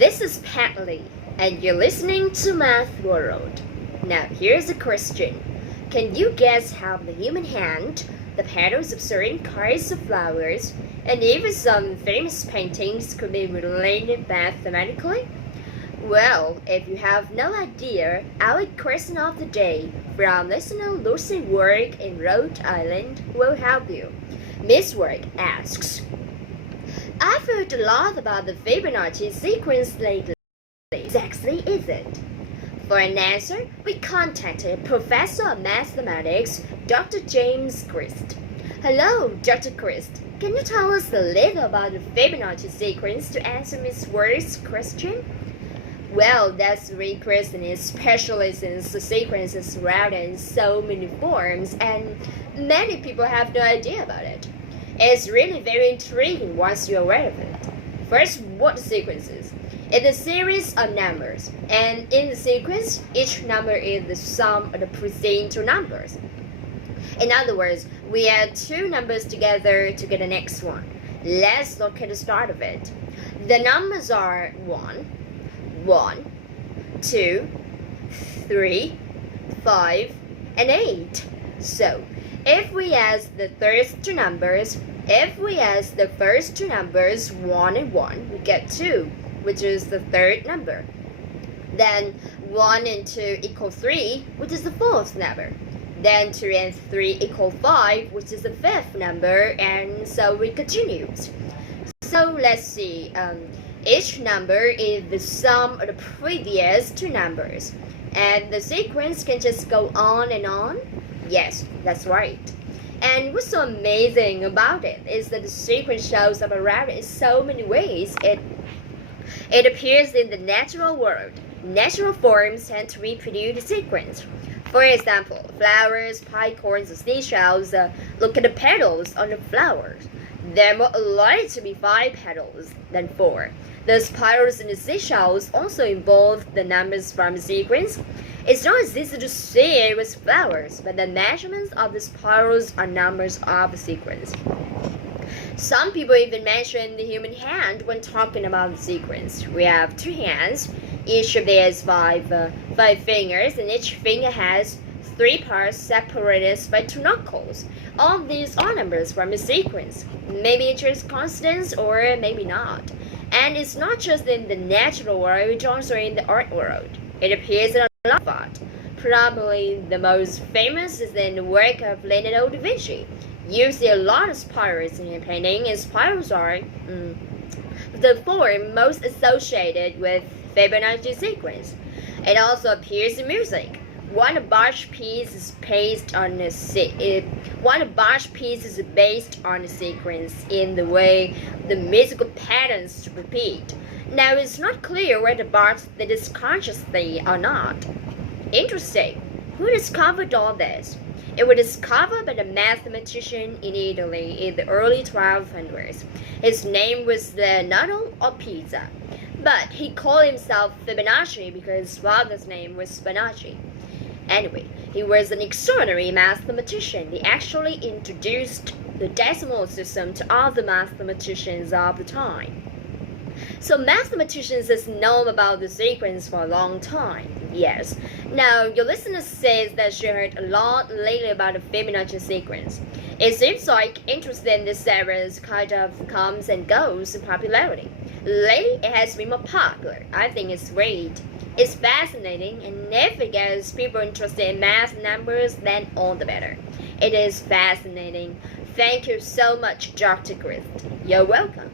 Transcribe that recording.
This is Patley, and you're listening to Math World. Now, here's a question. Can you guess how the human hand, the petals of certain kinds of flowers, and even some famous paintings could be related mathematically? Well, if you have no idea, our question of the day from listener Lucy Work in Rhode Island will help you. Miss Work asks, I've heard a lot about the Fibonacci sequence lately. What exactly is it? For an answer, we contacted Professor of Mathematics, Dr. James Christ. Hello, Dr. Christ. Can you tell us a little about the Fibonacci sequence to answer Miss Work's question? Well, that's the real question is especially since the sequence is routed in so many forms and many people have no idea about it. It's really very intriguing once you're aware of it. First, what the sequence is. It's a series of numbers, and in the sequence, each number is the sum of the preceding two numbers. In other words, we add two numbers together to get the next one. Let's look at the start of it. The numbers are 1, 2, 3, 5, and 8. So, if we add the first two numbers, 1 and 1, we get 2, which is the third number. Then 1 and 2 equal 3, which is the fourth number. Then 2 and 3 equal 5, which is the fifth number, and so it continues. So let's see. Each number is the sum of the previous two numbers, and the sequence can just go on and on. Yes, that's right. And what's so amazing about it is that the sequence shows up around in so many ways. It appears in the natural world. Natural forms tend to reproduce the sequence. For example, flowers, pine cones, and seashells. Look at the petals on the flowers. There are more likely to be 5 petals than 4. The spirals in the seashells also involve the numbers from the sequence. It's not as easy to see it with flowers, but the measurements of the spirals are numbers of the sequence. Some people even mention the human hand when talking about the sequence. We have 2 hands. Each of them has 5 fingers, and each finger has 3 parts separated by 2 knuckles. All of these are numbers from the sequence. Maybe it's just constants or maybe not. And it's not just in the natural world, it's also in the art world. It appears in a lot of art. Probably the most famous is in the work of Leonardo da Vinci. You see a lot of spirals in your painting, and spirals are the form most associated with Fibonacci sequence. It also appears in music. One Bach piece is based on a sequence in the way the musical patterns repeat. Now, it's not clear whether Bach did this consciously or not. Interesting. Who discovered all this? It was discovered by a mathematician in Italy in the early 1200s. His name was Leonardo of Pisa, but he called himself Fibonacci because his father's name was Fibonacci. Anyway, he was an extraordinary mathematician. He actually introduced the decimal system to all the mathematicians of the time. So mathematicians has known about the sequence for a long time. Yes. Now, your listener says that she heard a lot lately about the Fibonacci sequence. It seems like interest in this series kind of comes and goes in popularity. Lately, it has been more popular. I think it's great. It's fascinating, and if it gets people interested in math and numbers, then all the better. It is fascinating. Thank you so much, Dr. Christ. You're welcome.